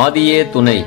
ஆதியே துணை.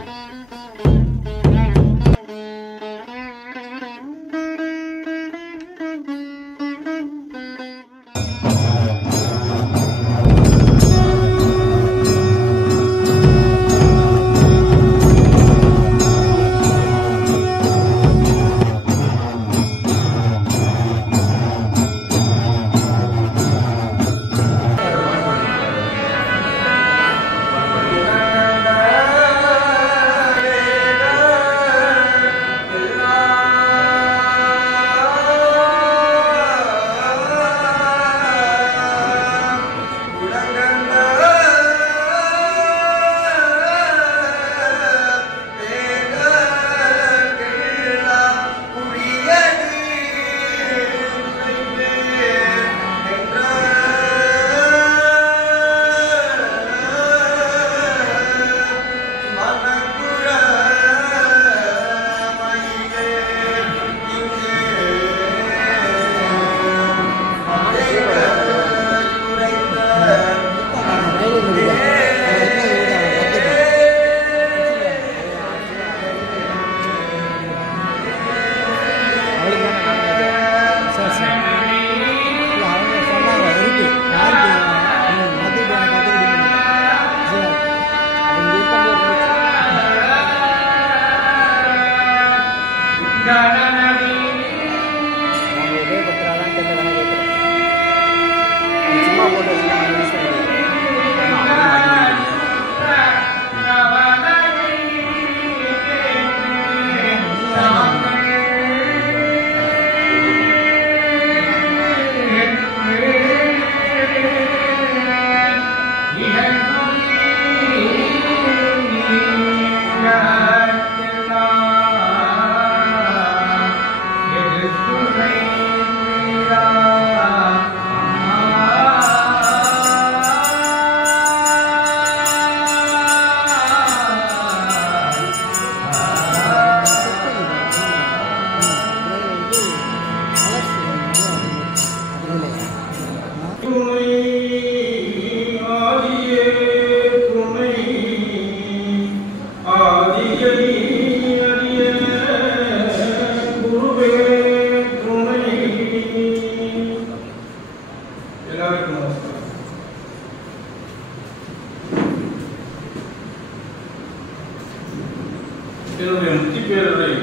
என்னுடைய முத்தி பேருடைய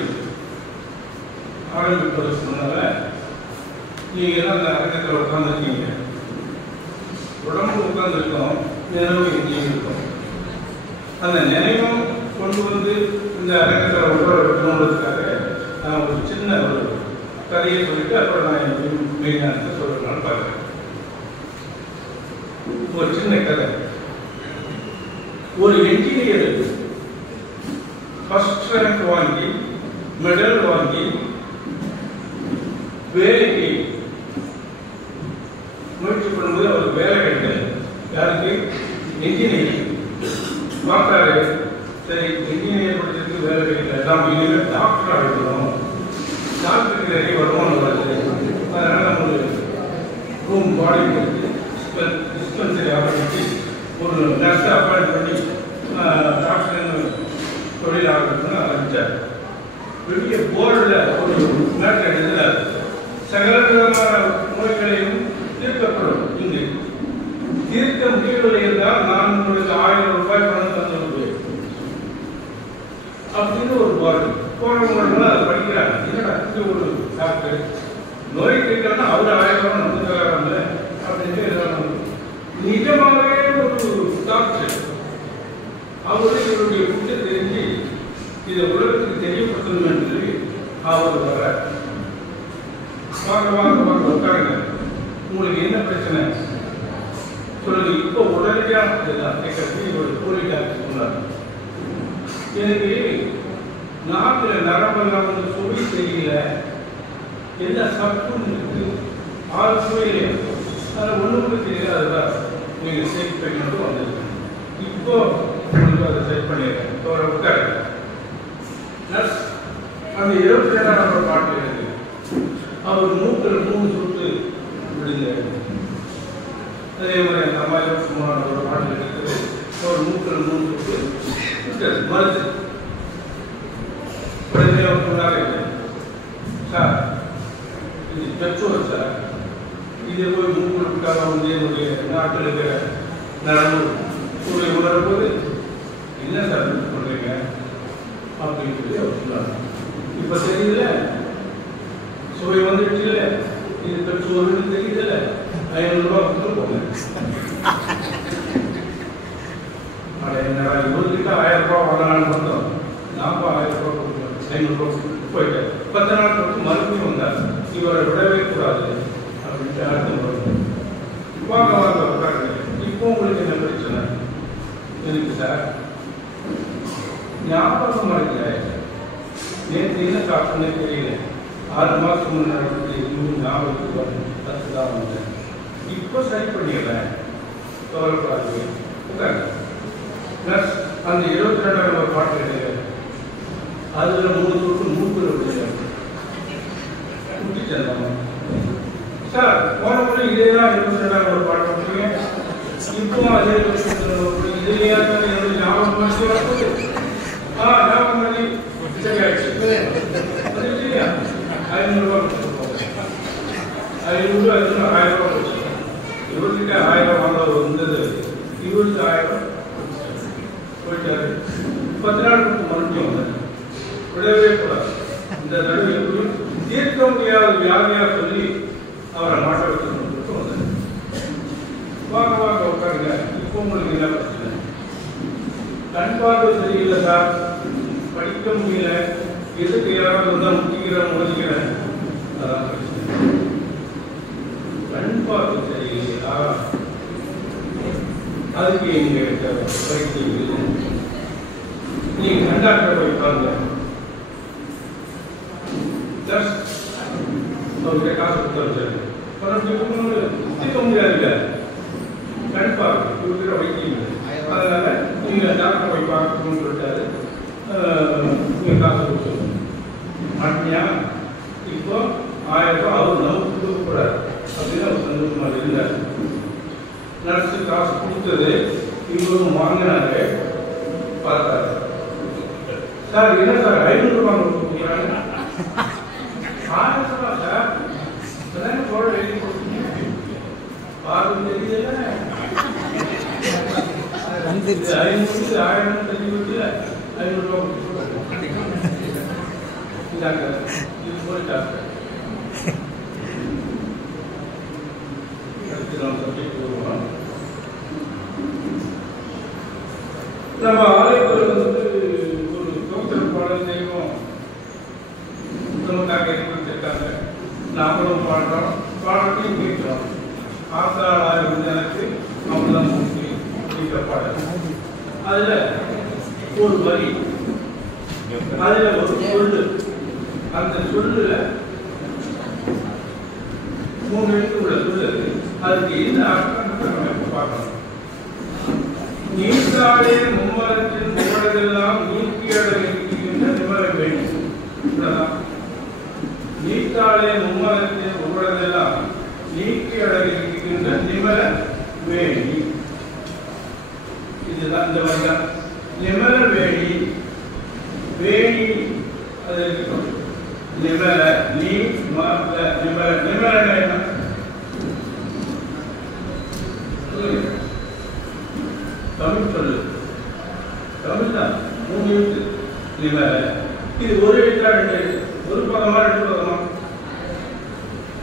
ஆரம்பிப்பது சொன்னால நீங்க எல்லாம் அந்த அரங்கத்தில் உட்கார்ந்துருக்கீங்க. உடம்பு உட்கார்ந்துருக்கோம், நினைவு எங்கேயும் இருக்கும். அந்த நினைவும் கொண்டு வந்து இந்த அரங்கத்தில் உட்கார வைக்கணுன்றதுக்காக நான் ஒரு சின்ன ஒரு கதையை சொல்லிட்டு அப்புறம் நான் மெயினாக சொல்றதுனால பார்க்குறேன். ஒரு சின்ன கதை. ஒரு என்ஜினியர் ஃபர்ஸ்ட் ரேங்க் வாங்கி மெடல் வாங்கி வேலைக்கு முயற்சி பண்ணும்போது அவருக்கு வேலை கிடைக்கல. யாருக்கு? என்ஜினியர். பார்த்தாரு, சரி என்ஜினியர் படிச்சதுக்கு வேலை கிடைக்கல, நாம் இனிமேல் டாக்டர் ஆகிடணும், டாக்டருக்கு நிறைய வருமானம் வருது, அதனால நம்ம ரூம் பாடி டிஸ்பென்சரி ஆரம்பிச்சு ஒரு நர்ஸை அப்பாயிண்ட் பண்ணி டாக்டர் தொழில் ஆரம்பிச்சுன்னு ஆரம்பித்தார். பெரிய போர்டில் ஒரு மேட்டர் எழுதினார், சகல விதமான நோய்களையும் தீர்க்கப்படும், இங்கு தீர்க்க முடியவில்லை என்றால் நான் உங்களுக்கு 1000 ரூபாய் பணம் தந்துவிடுவேன் அப்படின்னு ஒரு போர்டு. போறவங்க அதை படிக்கிறாங்க. என்னடா ஒரு டாக்டர் நோய் கேட்கறதுனா அவர் 1000 ரூபாய் நம்ம தராங்க அப்படின்ட்டு நிஜமாகவே ஒரு டாக்டர் அவரு இவருடைய குற்ற தெரிஞ்சு இதை உலகத்துக்கு தெரியப்படுத்தணும் என்று அவர் வர வாங்க வாங்க வாங்க உட்காருங்க, உங்களுக்கு என்ன பிரச்சனை சொல்லுங்க, இப்போ உடனடியாக கேட்கறது இவர் போலி டாக்டர் சொன்னார். எனக்கு நாட்டில் நரம்பெல்லாம் வந்து சொல்லி தெரியல, எல்லா சப்பும் இருக்கு, 6 சுவையில அதில் ஒன்றுக்கு தெரியல, அதுதான் நீங்கள் செக் பண்ணிட்டு வந்திருக்கேன். இப்போ உங்களுக்கு அதை செக் பண்ணிடுறேன். அவரை உட்காரு. நர்ஸ் அந்த 27ஆம் நம்பர் பாட்டு இருக்கு, அவர் மூக்கில் 3 சுட்டு விடுங்க. அதே மாதிரி அந்த அம்மா 23ஆம் நம்பர் பாட்டு இருக்குது, ஒரு மூக்கில் மூக்கு மருந்து உடனே அவர் சொன்னாங்க, சார் இது பெட்ரோல் சார், இதை போய் மூக்கில் விட்டாலும் வந்து என்னுடைய நாட்டில் இருக்கிற நரம்பு சூழலை உணரும்போது என்ன சார் சொல்றீங்க அப்படின்னு சொல்லி அவர் சொன்னாங்க. இப்ப தெரியுதுல, சுவை வந்துடுச்சு இல்லை, இது பெட்ரோல்னு தெரியுதுல்ல, 500 ரூபாய் கொடுத்து போங்க. என்னடா இவர்கிட்ட 1000 ரூபாய் வாங்கலான்னு பார்த்தோம், நாம 1000 ரூபாய் கொடுக்கணும், 500 ரூபாய் போயிட்டேன். 10 நாள் கொடுத்து மறுபடியும் வந்தார், இவரை விடவே கூடாது அப்படின்ட்டு அர்த்தம் வரும். வாங்க வாங்க உட்காருங்க, இப்போ உங்களுக்கு என்ன பிரச்சனை இருக்கு சார்? ஞாபகம் இருக்கல, நேற்று என்ன சாப்பிட்டுன்னு தெரியல, 6 மாசம் முன்னாடி இன்னும் ஞாபகத்துக்கு 10 தான் வந்தேன், இப்போ சரி பண்ணிடுறேன், கவலைப்படாது உட்காருங்க. பிளஸ் அந்த 22ஆம் நம்பர் பாட்டு இருக்கு, அதுல 3 தொட்டு 3 குட்டி சந்தம் சார். போன முறை இதேதான் 22ஆம் நம்பர் பாட்டு கொடுத்தீங்க, இப்போ அதே இதுலயா சார் என்னுடைய ஞாபகம் பண்ணி வரப்போது? ஞாபகம் பண்ணி சரியாயிடுச்சு. அது இல்லையா 500 ரூபாய் கொடுத்துருக்கோம், 500 ரூபாய் 1000 ரூபாய் கொடுத்துருக்கோம். இவர்கிட்ட 1000 வாங்க வந்தது, இவருக்கு 1000 போயிட்டாரு. 10 நாள் கொடுத்து மறுபடியும் வந்தார், விடவே கூடாது. இந்த தடவை எப்படியும் தீர்க்க முடியாத வியாதியா சொல்லி அவரை மாட்ட வச்சு வந்தார். வாங்க வாங்க உட்காருங்க, இப்போ உங்களுக்கு என்ன பிரச்சனை? கண் பார்வை சரியில்லை சார், படிக்க முடியல, எதுக்கு யாராவது வந்தால் முட்டிக்கிறேன் முடிக்கிறேன், அதான் பிரச்சனை. கண் பார்வை சரியில்லையா, அதுக்கு எங்க பயிற்சி இல்லை, நீங்க கண்டாக்டர் போய் பாருங்க, அவர்கிட்ட காசு கொடுத்தாரு, தீர்க்க முடியாதுல்ல, கண் பார்வை இவர்கிட்ட வைத்தியம் இல்லை, அதனால நீங்க டாக்டர் போய் பார்க்கணும்னு சொல்லிட்டாரு, நீங்க காசு கொடுத்து மாட்டியா. இப்போ 1000 ரூபாய் அவர் நமக்கு கொடுக்கக்கூடாது அப்படின்னு அவர் சந்தோஷமா இருந்தார். நர்ஸு காசு கொடுத்தது, இவரும் வாங்கினாரு, பார்த்தாரு. சார் என்ன சார் 500 ரூபாய் கொடுக்குறாங்க? 1000 ரூபாய் சார், அதான் சோழ எழுதி கொடுத்தீங்க, பாருங்க தெரியல, 500 1000 தெரியல, 500 ரூபாய் இந்தாங்க, இது போயிட்டாங்க. நம்ம ஆலயத்தில் வந்து ஒரு சோத்திர பாடல் செய்வோம், நமக்காக கொடுத்துருக்காங்க, நாமளும் பாடுறோம், பாடத்தையும் கேட்கிறோம். ஆசாராக வந்து எனக்கு அவ்வளோதான் மூர்த்தி அப்படிங்கிற பாடல், அதுல ஒரு வரி, அதுல ஒரு சொல்லு, அந்த சொல்லுல 3 எழுத்து உள்ள சொல்லு, அதுக்கு என்ன அர்த்தம் நம்ம பார்க்கணும். நீத்தாலே மும்மரத்தின் மும்மரதெல்லாம் நீக்கியடைகின்ற நிமர வேண்டி, நீத்தாலே மும்மரத்தின் மும்மரதெல்லாம் நீக்கியடைகின்ற நிமர வேண்டி, இதுதான் இந்த வரிதான். நிமர வேணி, வேணி அது நிமர, நீ நிமர, நிமர என்ன தமிழ் சொல்லு, தமிழ் தான் 3 எழுத்து நிமர. இது ஒரு எழுத்தா 2 எழுத்து, ஒரு பதமா 2 பதமா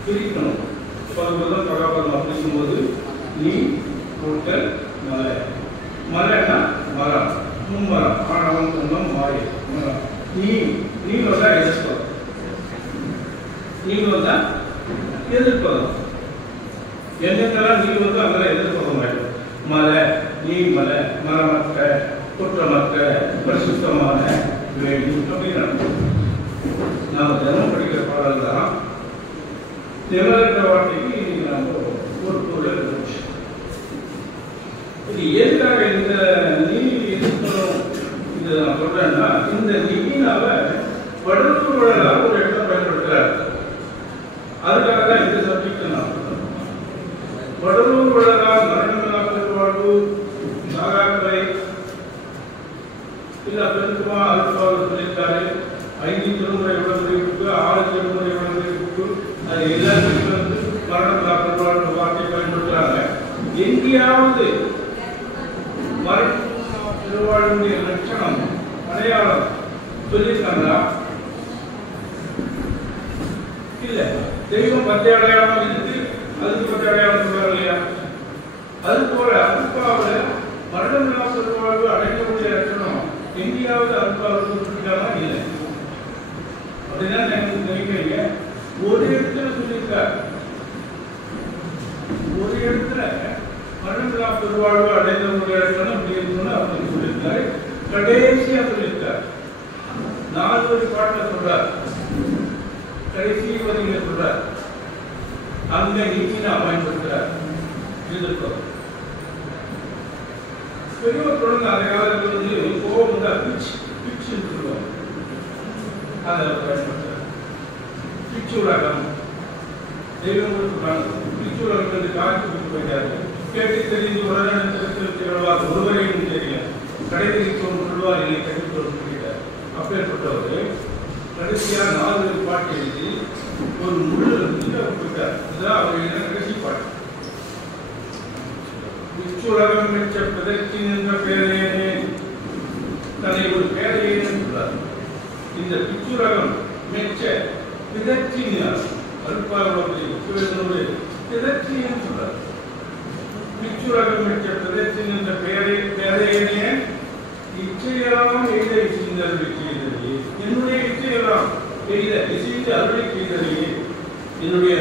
பிரிக்கணும். பதம் பகாபதம் அப்படிங்கும்போது நீ கூட்டல் மலை, மலைன்னா மரம், மும்மரம், ஆணவம் துன்பம் மாறி, நீ நீ வந்தா எதிர்ப்பதம், நீ வந்தா எதிர்ப்பதம், எங்கெங்கெல்லாம் நீ வந்து அங்கெல்லாம் எதிர்ப்பதம் ஆயிடும். மலை, நீ மலை, மரமற்ற, குற்றமற்ற, பரிசுத்தமான வேண்டி அப்படின்னு நாம தினம் படிக்கிற பாடல் தான். நிமலன்ற வார்த்தைக்கு நம்ம ஒரு பொருள் இருந்துச்சு. இது எதுக்காக இந்த நீ இருக்கணும் இது நான் சொல்றேன்னா, இந்த நீனாவ படுத்துவதாக ஒரு இடத்தை பயன்படுத்துறாரு. அதுக்காக தான் இந்த சப்ஜெக்ட் நான் சொல்றேன். படுத்துவதாக மரணமில்லா பெருவாழ்வு, சாகாக்களை இல்ல பெருக்குமா அல்பாவை சொல்லியிருக்காரு. 5 திருமுறை விளம்பரிப்பு, 6 திருமுறை விளம்பரிப்பு, அது எல்லாத்துக்கும் வந்து மரணம் காப்பது வார்த்தை பயன்படுத்துறாங்க. எங்கேயாவது மரணம் திருவாழ்வுடைய லட்சணம் அடையாளம் சொல்லியிருக்காங்களா? இல்ல. தெய்வம் 10 அடையாளம் இருக்கு, அதுக்கு 10 அடையாளம் சொல்றாங்க இல்லையா? அது போல அல்பாவில் மரணமில்லா திருவாழ்வு அடையக்கூடிய லட்சணம் எங்கேயாவது அல்பாவுக்கு சொல்லியிருக்காங்களா? இல்லை. அப்படிதான் நினைக்கிறீங்க. ஒரு இடத்துல சொல்லியிருக்காரு, ஒரு இடத்துல மரணமில்லா திருவாழ்வு அடைந்தவருடைய லட்சணம் அப்படின்னு சொல்லியிருக்காரு. கடைசியா சொல்லியிருக்காரு, 4 பாட்டில் சொல்றார், கடைசி வரிகளை சொல்றார். அங்க நீக்கினா பயன்படுத்துறார். பெரியவர் தொடர்ந்து அந்த காலத்தில் வந்து கோபம் வந்து பிச்சு சொல்லுவாங்க, அதை பயன்படுத்துறார். பிச்சுலகம் தெய்வம் பிச்சுலகம் வந்து காட்சி விட்டு போயிட்டாரு. கேட்டு தெரிந்து உடனே ஒருவரையும் தெரியல, கடைபிடி சொல்வார் இல்லை கட்டி சொல்லிட்டார். அப்பேற்பட்டவர் கடைசியா 4 பாட்டு எழுதி ஒரு முழு போயிட்டார். இதுதான் அவருடைய கடைசி பாட்டு. பிச்சுலகம் மெச்ச பிதற்றி நின்ற பேரையனே, தன்னை ஒரு பேரையனே சொல்றார். இந்த பிச்சுலகம் மெச்ச பிதற்றி அல்பாவுடைய பிதற்றின்னு சொல்றார். பிச்சுலகம் மெச்ச பிதற்றி நின்ற பேரையனே, இச்சையெல்லாம் எய்த இசைந்தருளை செய்தே, என்னுடைய இச்சையெல்லாம் எய்த இசைந்து அருளை செய்தே, என்னுடைய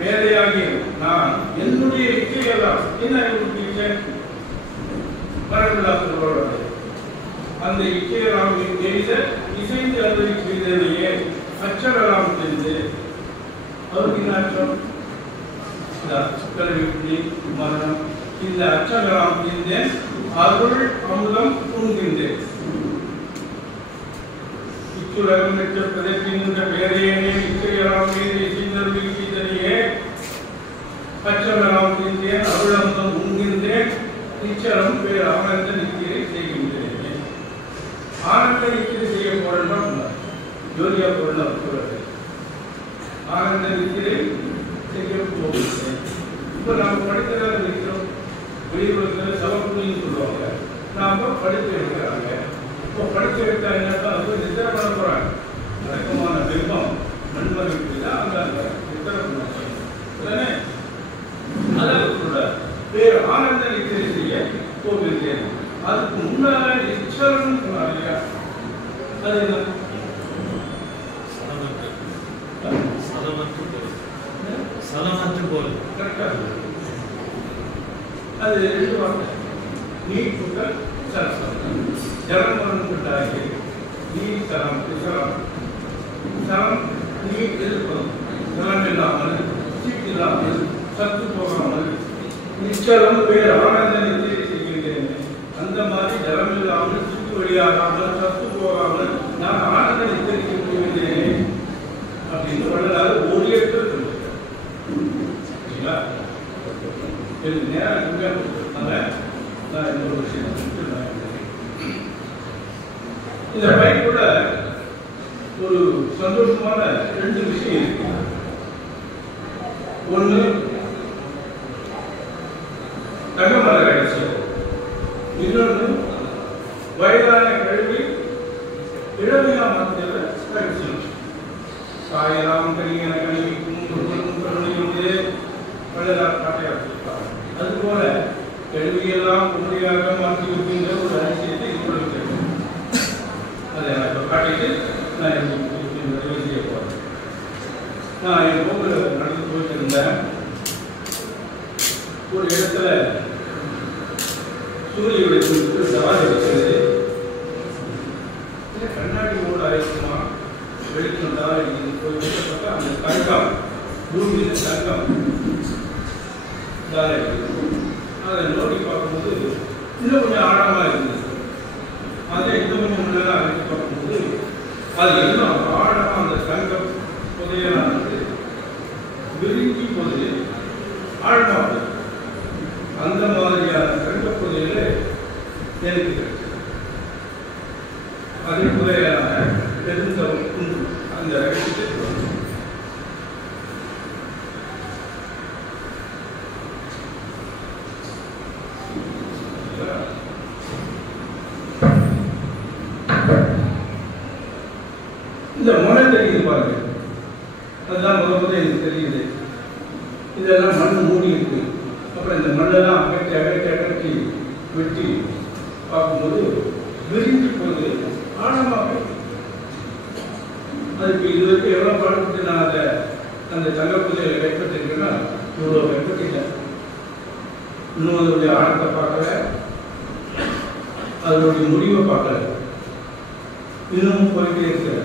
பேரையாகிய நான் என்னுடைய இச்சையெல்லாம் என்ன இச்சை மரணமில்லா திருவாழ்வு, அந்த இச்சையெல்லாம் எய்த இசைந்து அருளை செய்தே, அச்சரெல்லாம் தெரிந்து அவருக்கு என்ன அச்சம்? கல்வி மரணம், இந்த அச்சமெல்லாம் தெரிந்தேன், அருள் அமுதம் உண்கின்றேன். இச்சுலகம் பெற்ற பிரதேசின்ற பேரையனே, இச்சையெல்லாம் செய்தறியே, அச்சமெல்லாம் தெரிந்தேன், அருள் அமுதம் உண்கின்றேன், இச்சரம் பேர் ஆனந்த நித்திரை செய்கின்றேன். ஆனந்த நித்திரை செய்ய போறேன் ஜோதியா பொருள் சொல்றது. ஆனந்த நித்திரை செய்ய போகிறேன். இப்ப நாம் படித்ததாக இருக்கிறோம். வெளியுறவுல சவப்புலின்னு சொல்லுவாங்க, நாம படித்து எடுக்கிறாங்க. இப்போ படித்து எடுத்தா என்ன நித்திர பண்ண போறாங்க. வழக்கமான விருப்பம் நண்பர்கள் தான் அந்த நித்திர பண்ண அதாவது சொல்ற வேறு ஆனந்த நித்திரை செய்ய போகிறேன். அதுக்கு முன்னால எச்சரம் சொன்னாங்க. அது என்ன? சலமற்று போல் கரெக்டா. அது 2 வார்த்தை, நீர் கூட்டல் சலம். ஜலம் கூட்டாகி நீர் சலம், சலம் நீர் எதிர்ப்பதும், ஜலம் இல்லாமல் சீட்டு இல்லாமல் சத்து போகாமல் நிச்சலம் வேறு ஆனந்த நித்திரை செய்கின்றேன். அந்த மாதிரி ஜலம் இல்லாமல் சீட்டு வழியாகாமல் சத்து போகாமல் நான் ஆனந்த நித்திரைக்கு போகின்றேன் அப்படின்னு வள்ளலார் ஒரு இடத்துல சொல்லுங்க. இந்த பைக்குள்ள ஒரு சந்தோஷமான 2 விஷயம் இருக்கு. ஒண்ணு தங்கமர கடைசி, இன்னொன்று வயதான கல்வி இளமையா மத்தியில் கடைசி. காயலாம் கலியன கல்விக்கும் கருணையுண்டு வள்ளலார் பாட்டையார் சொல்லியிருப்பார். அதுபோல கல்வியெல்லாம் உண்மையாக மாற்றி வைக்கின்ற ஒரு அதிசயத்தை இருக்கிறது. அதை நான் இப்போ காட்டிட்டு நான் நிறைவு செய்ய போறேன். நான் என் போக்கில் நடந்து போயிட்டு இருந்தேன். ஒரு இடத்துல சூரிய வெளிச்சத்துக்கு சவாரி வச்சது. கண்ணாடி ஓட ஆயிடுச்சுமா வெளிச்சம் தான் போய் பார்த்தா அந்த தங்கம் பூமியில் தங்கம் அதை நோக்கி பார்க்கும்போது இன்னும் கொஞ்சம் ஆழமா இருந்தது. அதை இன்னும் கொஞ்சம் முன்னாடி அழைச்சி பார்க்கும்போது அது இன்னும் ஆழமா அந்த தங்கம் புதையலானது விரிஞ்சி போது ஆழமா போகுது. அந்த மாதிரியான தங்க புதையல எனக்கு கிடைச்சது. அதே முறையான பெருந்தவம் உண்டு. அந்த ரகசியத்தை இந்த முனை தெரியுது பாருங்க, அதுதான் முதல்ல எனக்கு தெரியுது. இதெல்லாம் மண் மூடி இருக்கு. அப்புறம் இந்த மண்ணெல்லாம் அகற்றி வெட்டி பார்க்கும்போது விரிஞ்சு போகுது, ஆழமாக. அதுக்கு இது வரைக்கும் எவ்வளோ பாடுபட்டு நான் அதை அந்த தங்கப்பதில் கைப்பற்றிருக்கேன்னா இவ்வளோ கைப்பற்றில. இன்னும் அதனுடைய ஆழத்தை பார்க்கல, அதனுடைய முடிவை பார்க்கல, இன்னும் போயிட்டே இருக்கிற.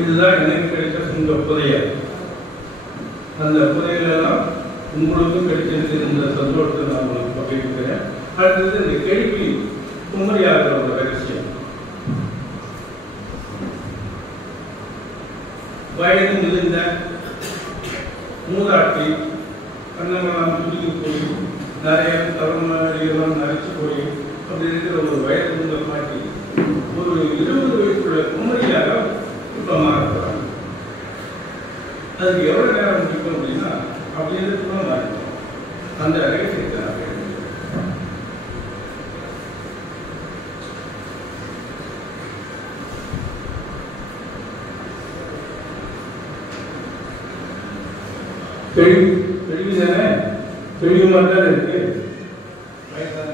இதுதான் எனக்கு கிடைத்த இந்த புதையல். அந்த புதையலெல்லாம் உங்களுக்கும் கிடைச்சிருக்கு. இந்த சந்தோஷத்தை நான் உங்களுக்கு பகிர்ந்துக்கிறேன். அடுத்தது இந்த கேள்வி குமரியாளர்களோட ரகசியம். வயது மிகுந்த மூதாட்டி கண்ணமெல்லாம் துணிக்கு போய் நிறைய தவறுலாம் நரைச்சு போய் அப்படி இருக்கிற ஒரு வயது மிகுந்த பாட்டி ஒரு 20 வயசுள்ள குமரியாக இப்போ மாறப்படுறாங்க. அதுக்கு எவ்வளோ நேரம் முடிக்கும் அப்படின்னா அப்படின்னு கூட மாறிடும். அந்த ரகசியத்தை நான் தெளிவு தானே, தெளிவு மாதிரி தான் இருக்கு. வயசான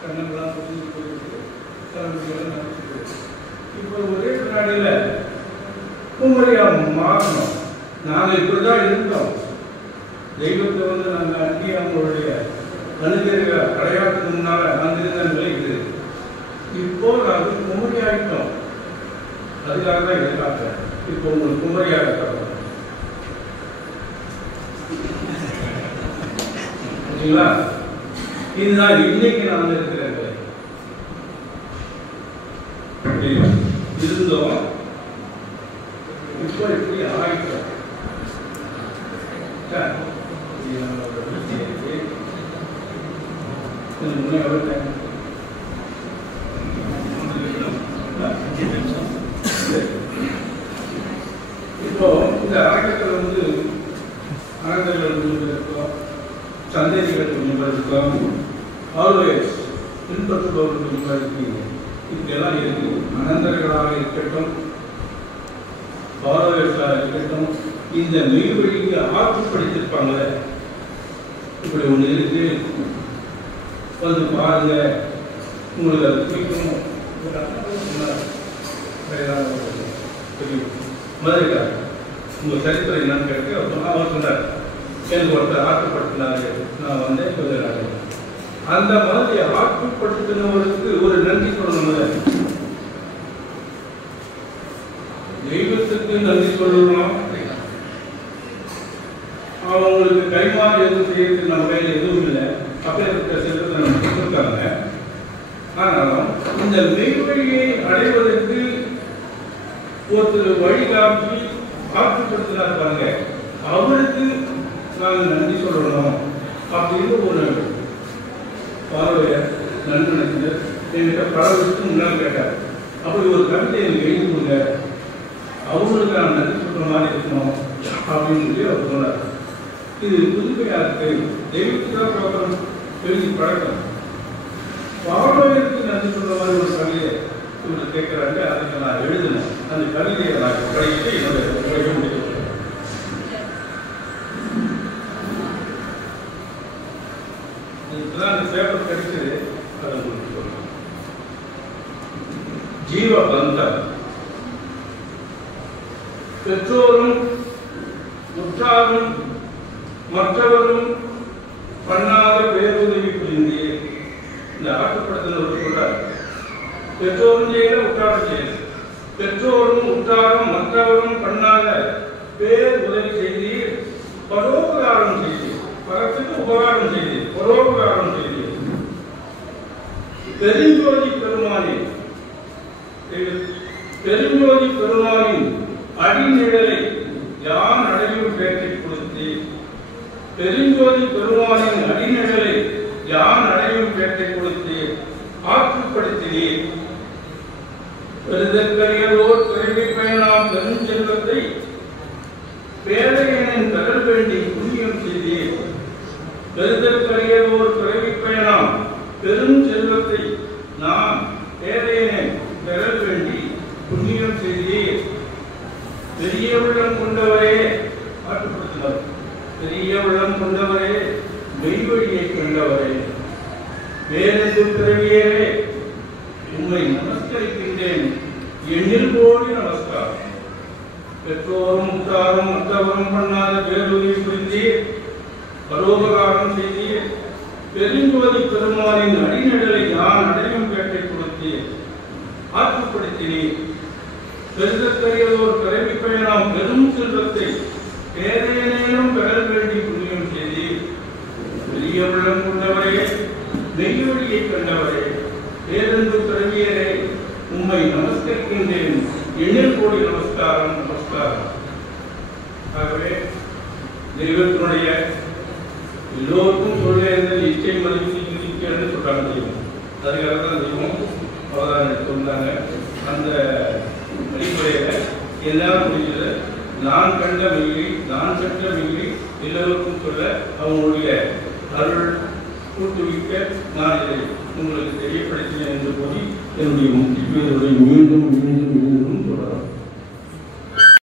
கண்ணெல்லாம் புரிஞ்சு போயிருக்கு, இப்போ ஒரே நாடியில் குமரியா மாறணும். நாங்கள் இப்படிதான் இருந்தோம். தெய்வத்தை வந்து நாங்கள் அங்கி அவங்களுடைய அனுஜரிக அடையாளத்துக்கு முன்னால அங்கிருந்த நிலை இது. இப்போ நாங்கள் குமரி ஆகிட்டோம். அதுக்காக தான் எதிர்பார்க்கிறேன். இப்போ உங்களுக்கு குமரியாக இருக்கிறோம். ஓகேங்களா? இதுதான் இன்னைக்கு நாங்கள் இருக்கிற இருந்தோம். இப்போ எப்படி ஆகிட்டோம். இப்போ இந்த அரங்கத்தில் வந்து அரங்கங்கள் இருக்கும், சந்தேகங்கள் கொஞ்சம் இருக்கும், ஆல்வேஸ் பின்பற்றுபவர்கள் கொஞ்சம் இருக்கு. இப்படியெல்லாம் இருக்கு. அனந்தர்களாக இருக்கட்டும், பாரதர்களாக இருக்கட்டும், இந்த மெய்வழிக்கு ஆற்றுப்படுத்திருப்பாங்க. இப்படி ஒன்று இருக்கு, வந்து பாருங்க, உங்களுக்கு அது பிடிக்கும். மதுரைக்கார் உங்கள் சரித்திரம் என்னன்னு கேட்டு அவர் சொன்னார், எனக்கு ஒருத்தர் ஆற்றுப்படுத்தினாரு, நான் வந்தேன் சொல்லுறாரு. அந்த மாதிரி ஆற்றுப்படுத்தினவருக்கு ஒரு நன்றி சொல்லணும். தெய்வத்துக்கு நன்றி சொல்லணும். அவங்களுக்கு கைமாறு எதுவும் செய்யறதுக்கு நம்ம கையில் எதுவும் இல்லை. அப்பேற்பட்ட செல்வத்தை நம்ம கொடுத்துருக்காங்க. ஆனாலும் இந்த மெய்வழியை அடைவதற்கு ஒருத்தர் வழிகாட்டி ஆற்றுப்படுத்தினார் பாருங்க, அவருக்கு நாங்கள் நன்றி சொல்லணும் அப்படின்னு ஒரு பார்வைய நண்பனுக்கு என்கிட்ட பல வருஷத்துக்கு முன்னால் கேட்டார். அப்படி ஒரு கவிதை எனக்கு எழுதி கொடுங்க, அவங்களுக்கு நான் நன்றி சொல்ற மாதிரி இருக்கணும் அப்படின்னு சொல்லி அவர் சொன்னார். இது புதுமையா இருக்கு. தெய்வத்துக்காக பிரபலம் எழுதி பழக்கம். பார்வைக்கு நன்றி சொல்ற மாதிரி ஒரு கவிதை இவங்க கேட்கிறாங்க. அதுக்கு நான் எழுதினேன். அந்த கவிதையை நான் படித்து என்னுடைய முடிவு. இப்பதான் அந்த பேப்பர் கிடைச்சது, அதை உங்களுக்கு சொல்றேன். ஜீவபந்தம். பெற்றோரும் உற்றாரும் மற்றவரும் பண்ணாத பேருதவி புரிந்து இந்த ஆற்றுப்படுத்தினவர் சொல்றார். பெற்றோரும் செய்யல, உற்றாரும் செய்யல. பெற்றோரும் உற்றாரும் மற்றவரும் பண்ணாத பேர் உதவி செய்து பரோபகாரம் செய்து, பரத்துக்கு உபகாரம் செய்து, பரோபகாரம் செய்து பெருஞ்சோதி பெருமானின் அடிநிழலை யான் அடையும் பேட்டை கொடுத்து, பெருஞ்சோதி பெருமானின் அடிநிழலை யான் அடையும் பேட்டை கொடுத்து ஆற்றுப்படுத்தினேன். பெருதற்கரியதோர் பிறவி பயனாம் பெரும் செல்வத்தை பேதையனின் பெறல் வேண்டி புண்ணியம் செய்தீர். பெருதற்கரியதோர் பிறவி பயனாம் பெரும் செல்வத்தை நான் பேதையனின் பெறல் வேண்டி புண்ணியம் செய்தீர். பெரிய உள்ளம் கொண்டவரே பாட்டுப்படுத்தினார். பெரிய உள்ளம் கொண்டவரே, மெய்வழியை கொண்டவரே, வேலென்று பிறவியரே, உம்மை நமஸ்கரிக்கின்றேன். எண்ணில் கோடி நமஸ்காரம். பெற்றோரும் முத்தாரும் மற்றவரும் பண்ணாத பேருதவி புரிந்தீர், பரோபகாரம் செய்தீர். பெருங்குவதி பெருமானின் அடிநடலை நான் அடையும் பேட்டை கொடுத்தீர், ஆற்றுப்படுத்தினீர். பெருதற்கரியதோர் பிறவி பயனாம் பெரும் செல்வத்தை பேதையனேனும் பெறல் வேண்டி புண்ணியம் செய்தீர். பெரிய உள்ளம் கொண்டவரே, மெய்வழியை கண்டவரே, பேரன்பு பிறவியரே, உம்மை நமஸ்கரிக்கின்றேன். எண்ணில் கோடி நமஸ்காரம் நமஸ்காரம். ஆகவே தெய்வத்தினுடைய எல்லோருக்கும் சொல்ல இருந்தது இச்சை மதிப்பு சிந்திக்கிறேன்னு சொல்றாங்க. தெய்வம் அதுக்காக தான் தெய்வம் அவதாரம் எடுத்து வந்தாங்க. அந்த அடிப்படையில எல்லாரும் முடிஞ்சது நான் கண்ட மெய்யை, நான் கண்ட மெய்யை எல்லோருக்கும் சொல்ல அவங்களுடைய அருள் கூட்டுவிக்க நான் இதை உங்களுக்கு தெரியப்படுத்தினேன் என்று கூறி என்னுடைய முக்கிய மீண்டும் மீண்டும் மீண்டும் மீண்டும் தொடரும்.